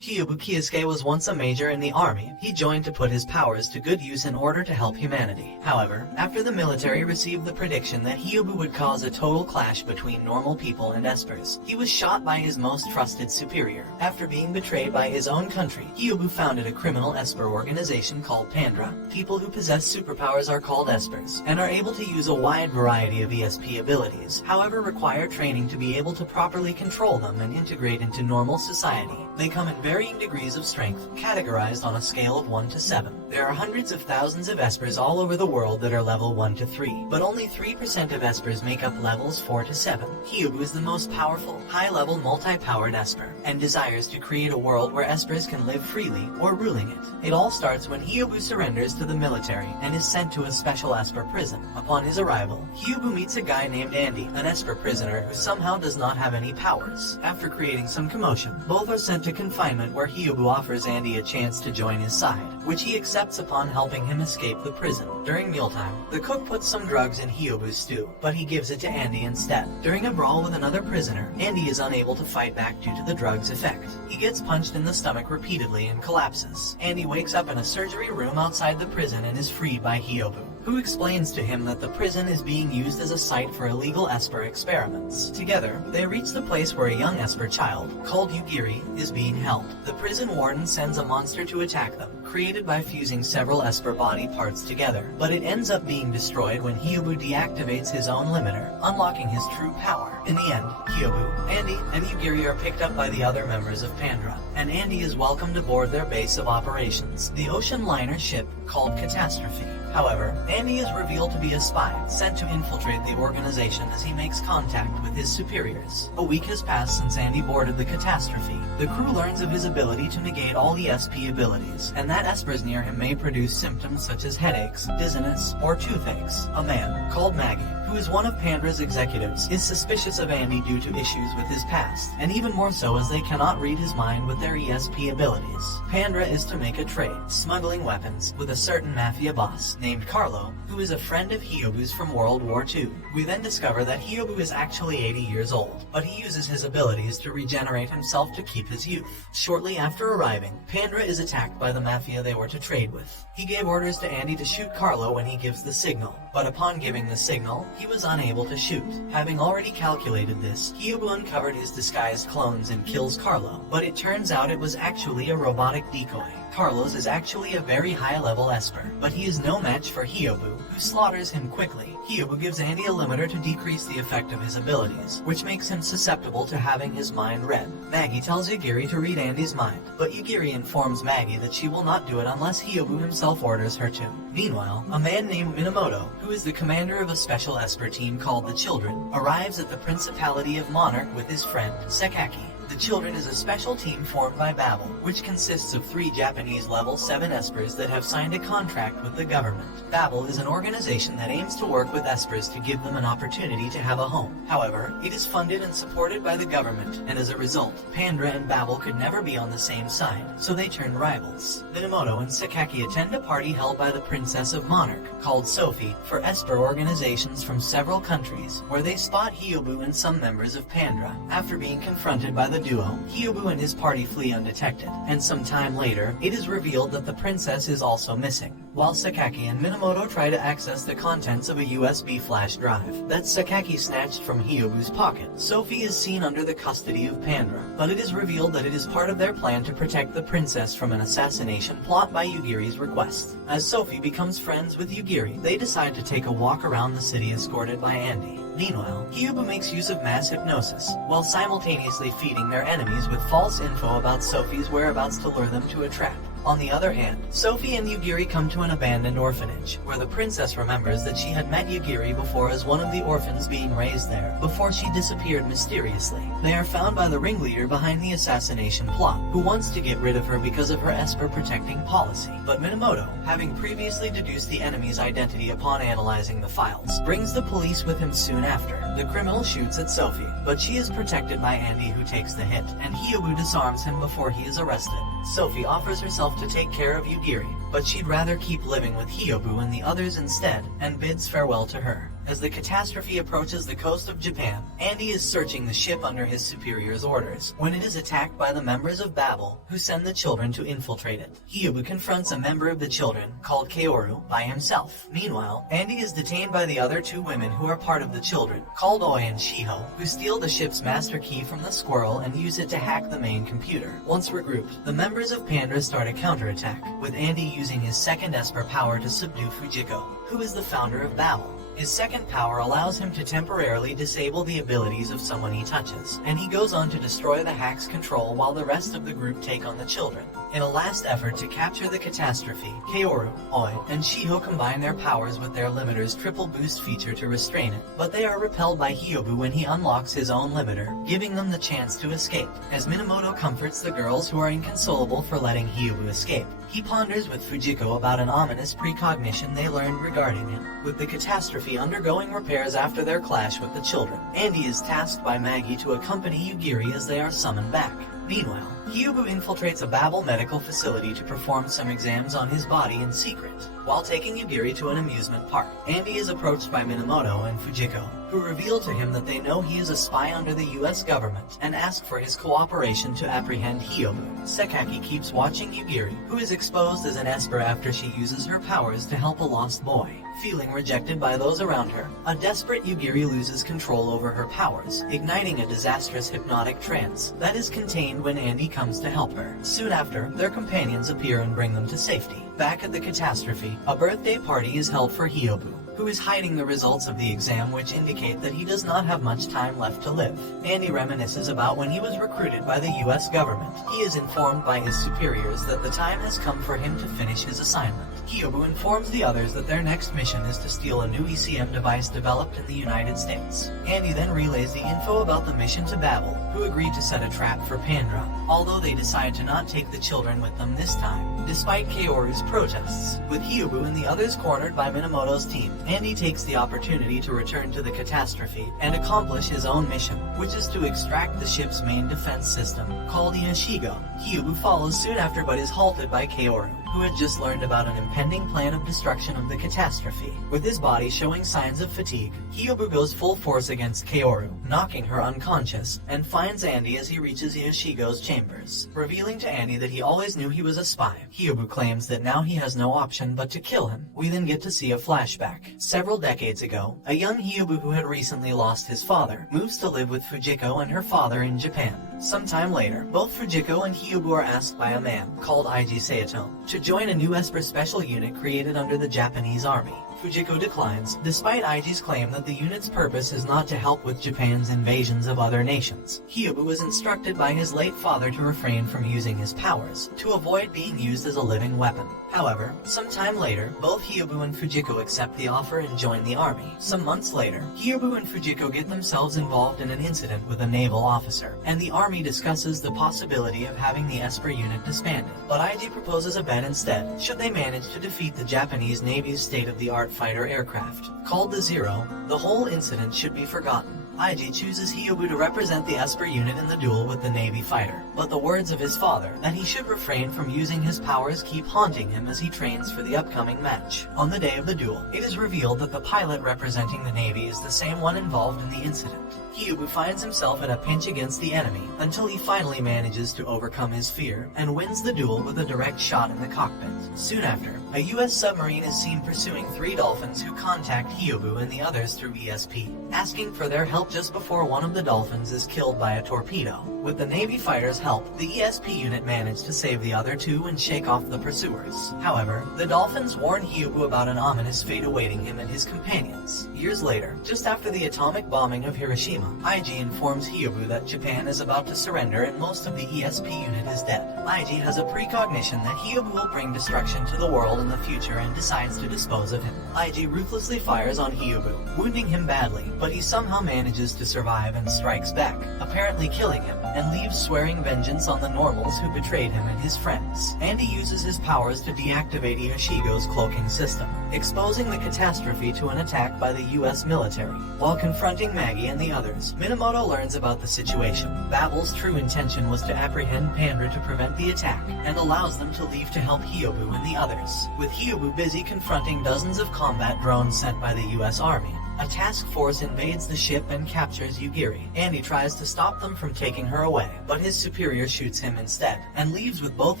Kyousuke was once a major in the army. He joined to put his powers to good use in order to help humanity. However, after the military received the prediction that Hyoubu would cause a total clash between normal people and ESPers, he was shot by his most trusted superior. After being betrayed by his own country, Hyoubu founded a criminal ESPer organization called P.A.N.D.R.A. People who possess superpowers are called ESPers, and are able to use a wide variety of ESP abilities, however require training to be able to properly control them and integrate into normal society. They come in varying degrees of strength, categorized on a scale of 1 to 7. There are hundreds of thousands of ESPers all over the world that are level 1 to 3, but only 3% of ESPers make up levels 4 to 7. Hyoubu is the most powerful, high-level multi-powered ESPer, and desires to create a world where ESPers can live freely, or ruling it. It all starts when Hyoubu surrenders to the military and is sent to a special ESPer prison. Upon his arrival, Hyoubu meets a guy named Andy, an ESPer prisoner who somehow does not have any powers. After creating some commotion, both are sent to confinement where Hyoubu offers Andy a chance to join his side, which he accepts upon helping him escape the prison. During mealtime, the cook puts some drugs in Hyoubu's stew, but he gives it to Andy instead. During a brawl with another prisoner, Andy is unable to fight back due to the drug's effect. He gets punched in the stomach repeatedly and collapses. Andy wakes up in a surgery room outside the prison and is freed by Hyoubu, who explains to him that the prison is being used as a site for illegal ESPer experiments. Together, they reach the place where a young ESPer child, called Yugiri, is being held. The prison warden sends a monster to attack them, created by fusing several ESPer body parts together, but it ends up being destroyed when Hyoubu deactivates his own limiter, unlocking his true power. In the end, Hyoubu, Andy, and Yugiri are picked up by the other members of P.A.N.D.R.A, and Andy is welcomed aboard their base of operations, the ocean liner ship called Catastrophe. However, Andy is revealed to be a spy, sent to infiltrate the organization as he makes contact with his superiors. A week has passed since Andy boarded the Catastrophe. The crew learns of his ability to negate all ESP abilities, and that ESPers near him may produce symptoms such as headaches, dizziness, or toothaches. A man, called Maggie, who is one of P.A.N.D.R.A's executives, is suspicious of Andy due to issues with his past, and even more so as they cannot read his mind with their ESP abilities. P.A.N.D.R.A is to make a trade, smuggling weapons, with a certain mafia boss, named Carlo, who is a friend of Hyoubu's from World War II. We then discover that Hyoubu is actually 80 years old, but he uses his abilities to regenerate himself to keep his youth. Shortly after arriving, P.A.N.D.R.A is attacked by the mafia they were to trade with. He gave orders to Andy to shoot Carlo when he gives the signal, but upon giving the signal, he was unable to shoot. Having already calculated this, Hyoubu uncovered his disguised clones and kills Carlo, but it turns out it was actually a robotic decoy. Carlos is actually a very high-level ESPer, but he is no match for Hyoubu, who slaughters him quickly. Hyoubu gives Andy a limiter to decrease the effect of his abilities, which makes him susceptible to having his mind read. Maggie tells Yugiri to read Andy's mind, but Yugiri informs Maggie that she will not do it unless Hyoubu himself orders her to. Meanwhile, a man named Minamoto, who is the commander of a special ESPer team called the Children, arrives at the Principality of Monarch with his friend, Sekaki. The Children is a special team formed by Babel, which consists of 3 Japanese level 7 ESPers that have signed a contract with the government. Babel is an organization that aims to work with ESPers to give them an opportunity to have a home. However, it is funded and supported by the government, and as a result, P.A.N.D.R.A and Babel could never be on the same side, so they turn rivals. Minamoto and Sekaki attend a party held by the Princess of Monarch, called Sophie, for ESPer organizations from several countries, where they spot Hyoubu and some members of P.A.N.D.R.A. After being confronted by the duo, Hyoubu and his party flee undetected, and some time later, it is revealed that the princess is also missing. While Sekaki and Minamoto try to access the contents of a USB flash drive that Sekaki snatched from Hyoubu's pocket, Sophie is seen under the custody of P.A.N.D.R.A, but it is revealed that it is part of their plan to protect the princess from an assassination plot by Yugiri's request. As Sophie becomes friends with Yugiri, they decide to take a walk around the city escorted by Andy. Meanwhile, Hyoubu makes use of mass hypnosis, while simultaneously feeding their enemies with false info about Sophie's whereabouts to lure them to a trap. On the other hand, Sophie and Yugiri come to an abandoned orphanage, where the princess remembers that she had met Yugiri before as one of the orphans being raised there, before she disappeared mysteriously. They are found by the ringleader behind the assassination plot, who wants to get rid of her because of her ESPer protecting policy. But Minamoto, having previously deduced the enemy's identity upon analyzing the files, brings the police with him soon after. The criminal shoots at Sophie, but she is protected by Andy, who takes the hit, and Hyoubu disarms him before he is arrested. Sophie offers herself to take care of Yugiri, but she'd rather keep living with Hyoubu and the others instead, and bids farewell to her. As the catastrophe approaches the coast of Japan, Andy is searching the ship under his superior's orders when it is attacked by the members of Babel, who send the children to infiltrate it. Hyoubu confronts a member of the children, called Kaoru, by himself. Meanwhile, Andy is detained by the other two women who are part of the children, called Oi and Shiho, who steal the ship's master key from the squirrel and use it to hack the main computer. Once regrouped, the members of P.A.N.D.R.A start a counterattack, with Andy using his second ESPer power to subdue Fujiko, who is the founder of Babel. His second power allows him to temporarily disable the abilities of someone he touches, and he goes on to destroy the hack's control while the rest of the group take on the children. In a last effort to capture the catastrophe, Kaoru, Oi, and Shiho combine their powers with their limiter's triple boost feature to restrain it, but they are repelled by Hyoubu when he unlocks his own limiter, giving them the chance to escape. As Minamoto comforts the girls who are inconsolable for letting Hyoubu escape, he ponders with Fujiko about an ominous precognition they learned regarding him. With the catastrophe undergoing repairs after their clash with the children, Andy is tasked by Maggie to accompany Yugiri as they are summoned back. Meanwhile, Hyoubu infiltrates a Babel medical facility to perform some exams on his body in secret. While taking Yugiri to an amusement park, Andy is approached by Minamoto and Fujiko, who reveal to him that they know he is a spy under the US government and ask for his cooperation to apprehend Hyoubu. Sekaki keeps watching Yugiri, who is exposed as an ESPer after she uses her powers to help a lost boy. Feeling rejected by those around her, a desperate Yugiri loses control over her powers, igniting a disastrous hypnotic trance that is contained when Andy comes to help her. Soon after, their companions appear and bring them to safety. Back at the catastrophe, a birthday party is held for Hyoubu, who is hiding the results of the exam, which indicate that he does not have much time left to live. Andy reminisces about when he was recruited by the US government. He is informed by his superiors that the time has come for him to finish his assignment. Hyoubu informs the others that their next mission is to steal a new ECM device developed in the United States. Andy then relays the info about the mission to Babel, who agreed to set a trap for P.A.N.D.R.A, although they decide to not take the children with them this time, despite Kaoru's protests. With Hyoubu and the others cornered by Minamoto's team, Andy takes the opportunity to return to the catastrophe and accomplish his own mission, which is to extract the ship's main defense system, called Yashigo. Hyoubu follows soon after but is halted by Kaoru, who had just learned about an impending plan of destruction of the catastrophe. With his body showing signs of fatigue, Hyoubu goes full force against Kaoru, knocking her unconscious, and finds Andy as he reaches Yashigo's chambers. Revealing to Andy that he always knew he was a spy, Hyoubu claims that now he has no option but to kill him. We then get to see a flashback. Several decades ago, a young Hyoubu who had recently lost his father moves to live with Fujiko and her father in Japan. Sometime later, both Fujiko and Hyoubu are asked by a man, called Ig Saotome, to join a new ESPer special unit created under the Japanese army. Fujiko declines, despite Igi's claim that the unit's purpose is not to help with Japan's invasions of other nations. Hyoubu was instructed by his late father to refrain from using his powers, to avoid being used as a living weapon. However, sometime later, both Hyoubu and Fujiko accept the offer and join the army. Some months later, Hyoubu and Fujiko get themselves involved in an incident with a naval officer, and the army discusses the possibility of having the ESPer unit disbanded. But Ig proposes a bet instead, should they manage to defeat the Japanese Navy's state-of-the-art fighter aircraft. Called the Zero, the whole incident should be forgotten. Ig chooses Hyoubu to represent the ESPer unit in the duel with the Navy fighter, but the words of his father, that he should refrain from using his powers, keep haunting him as he trains for the upcoming match. On the day of the duel, it is revealed that the pilot representing the Navy is the same one involved in the incident. Hyoubu finds himself in a pinch against the enemy, until he finally manages to overcome his fear, and wins the duel with a direct shot in the cockpit. Soon after, a US submarine is seen pursuing 3 dolphins who contact Hyoubu and the others through ESP, asking for their help just before one of the dolphins is killed by a torpedo. With the Navy fighters' help, the ESP unit managed to save the other 2 and shake off the pursuers. However, the dolphins warn Hyoubu about an ominous fate awaiting him and his companions. Years later, just after the atomic bombing of Hiroshima, Ig informs Hyoubu that Japan is about to surrender and most of the ESP unit is dead. Ig has a precognition that Hyoubu will bring destruction to the world in the future and decides to dispose of him. Ig ruthlessly fires on Hyoubu, wounding him badly, but he somehow manages to survive and strikes back, apparently killing him, and leaves swearing vengeance on the normals who betrayed him and his friends. Andy uses his powers to deactivate Yashigo's cloaking system, exposing the catastrophe to an attack by the US military. While confronting Maggie and the others, Minamoto learns about the situation. Babel's true intention was to apprehend P.A.N.D.R.A to prevent the attack, and allows them to leave to help Hyoubu and the others. With Hyoubu busy confronting dozens of combat drones sent by the US Army, A task force invades the ship and captures Yugiri. Andy tries to stop them from taking her away, but his superior shoots him instead, and leaves with both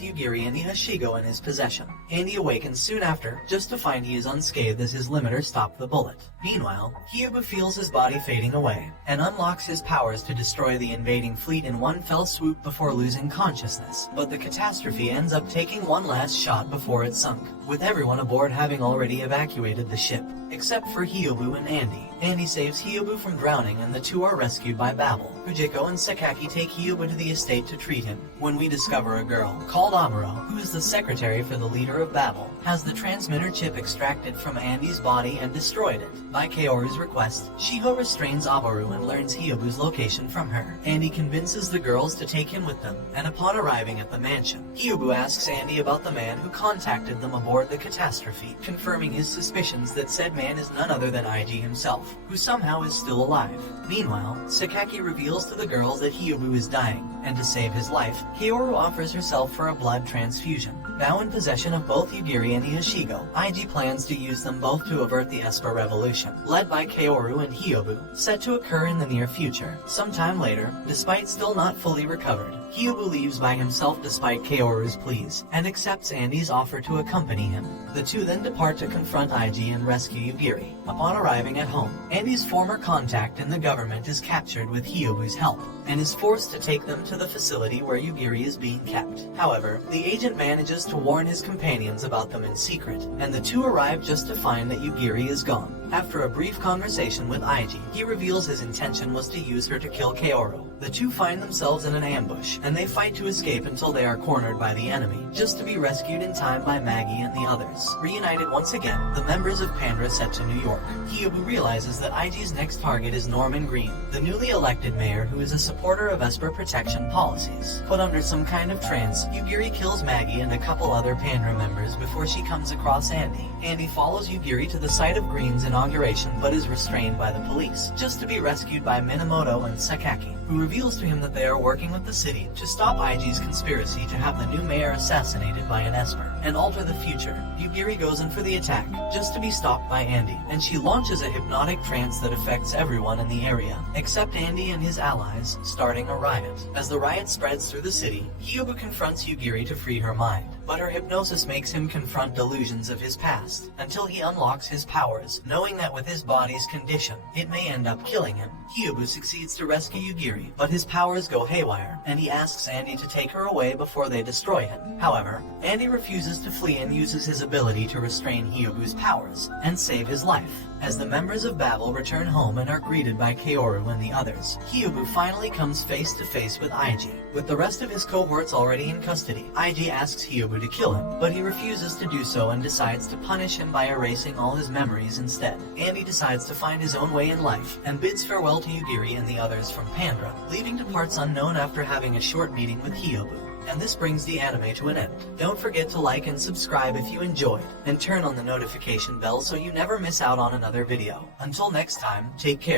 Yugiri and Ihashigo in his possession. Andy awakens soon after, just to find he is unscathed as his limiter stopped the bullet. Meanwhile, Hyoubu feels his body fading away, and unlocks his powers to destroy the invading fleet in one fell swoop before losing consciousness. But the catastrophe ends up taking one last shot before it sunk, with everyone aboard having already evacuated the ship, except for Hyoubu and Andy. Andy saves Hyoubu from drowning and the two are rescued by Babel. Fujiko and Sakaki take Hyoubu to the estate to treat him, when we discover a girl, called Amuro, who is the secretary for the leader of Babel, has the transmitter chip extracted from Andy's body and destroyed it. By Kaoru's request, Shiho restrains Amuro and learns Hyoubu's location from her. Andy convinces the girls to take him with them, and upon arriving at the mansion, Hyoubu asks Andy about the man who contacted them aboard the catastrophe, confirming his suspicions that said man is none other than IG himself, who somehow is still alive. Meanwhile, Sakaki reveals to the girls that Hyoubu is dying, and to save his life, Kaoru offers herself for a blood transfusion. Now in possession of both Yugiri and Ihashigo, IG plans to use them both to avert the ESPer revolution, led by Kaoru and Hyoubu, set to occur in the near future. Sometime later, despite still not fully recovered, Hyoubu leaves by himself despite Kaoru's pleas, and accepts Andy's offer to accompany him. The two then depart to confront IG and rescue Yugiri. Upon arriving at home, Andy's former contact in the government is captured with Hyoubu's help, and is forced to take them to the facility where Yugiri is being kept. However, the agent manages to warn his companions about them in secret, and the two arrive just to find that Yugiri is gone. After a brief conversation with IG, he reveals his intention was to use her to kill Kaoru. The two find themselves in an ambush, and they fight to escape until they are cornered by the enemy, just to be rescued in time by Maggie and the others. Reunited once again, the members of P.A.N.D.R.A set to New York. Hyoubu realizes that IG's next target is Norman Green, the newly elected mayor who is a supporter of ESPer protection policies. Put under some kind of trance, Yugiri kills Maggie and a couple other P.A.N.D.R.A members before she comes across Andy. Andy follows Yugiri to the site of Green's inauguration but is restrained by the police, just to be rescued by Minamoto and Sakaki, who reveals to him that they are working with the city to stop IG's conspiracy to have the new mayor assassinated by an ESPer and alter the future. Yugiri goes in for the attack, just to be stopped by Andy, and she launches a hypnotic trance that affects everyone in the area, except Andy and his allies, starting a riot. As the riot spreads through the city, Hyoubu confronts Yugiri to free her mind, but her hypnosis makes him confront delusions of his past, until he unlocks his powers, knowing that with his body's condition, it may end up killing him. Hyoubu succeeds to rescue Yugiri, but his powers go haywire, and he asks Andy to take her away before they destroy him. However, Andy refuses to flee and uses his ability to restrain Hyoubu's powers, and save his life. As the members of Babel return home and are greeted by Kaoru and the others, Hyoubu finally comes face to face with IG. With the rest of his cohorts already in custody, IG asks Hyoubu to kill him, but he refuses to do so and decides to punish him by erasing all his memories instead. Andy decides to find his own way in life, and bids farewell to Yugiri and the others from P.A.N.D.R.A, leaving to parts unknown after having a short meeting with Hyoubu. And this brings the anime to an end. Don't forget to like and subscribe if you enjoyed, and turn on the notification bell so you never miss out on another video. Until next time, take care.